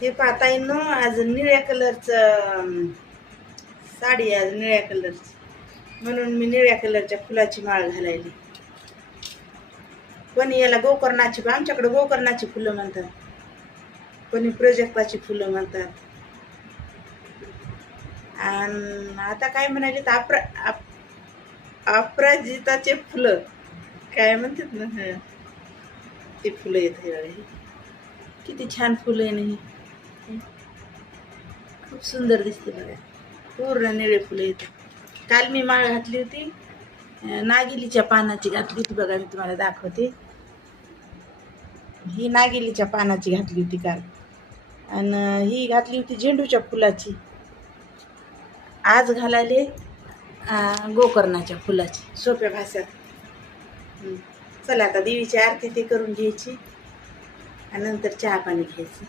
हे पाहता येईन आज निळ्या कलरचं साडी आज निळ्या कलरची, म्हणून मी निळ्या कलरच्या फुलाची माळ घालायली. कोणी याला गोकर्णाची, आमच्याकडे गोकर्णाची फुलं म्हणतात, कोणी प्रोजेक्टाची फुलं म्हणतात. आणि आता काय म्हणाले तर अपराजिताचे फुलं काय म्हणतात ना, ते फुलं येत आहे. किती छान फुलं आहे नाही, खूप सुंदर दिसते बघा. पूर्ण निळे फुलं येतात. काल मी माळ घातली होती नागिलीच्या पानाची घातली होती बघा, मी तुम्हाला दाखवते. ही नागिलीच्या पानाची घातली होती काल, आणि ही घातली होती झेंडूच्या फुलाची. आज घालायले गोकर्णाच्या फुलाची, सोप्या भाषेत. चला आता देवीची आरती ते करून घ्यायची आणि नंतर चहा पाणी घ्यायचं.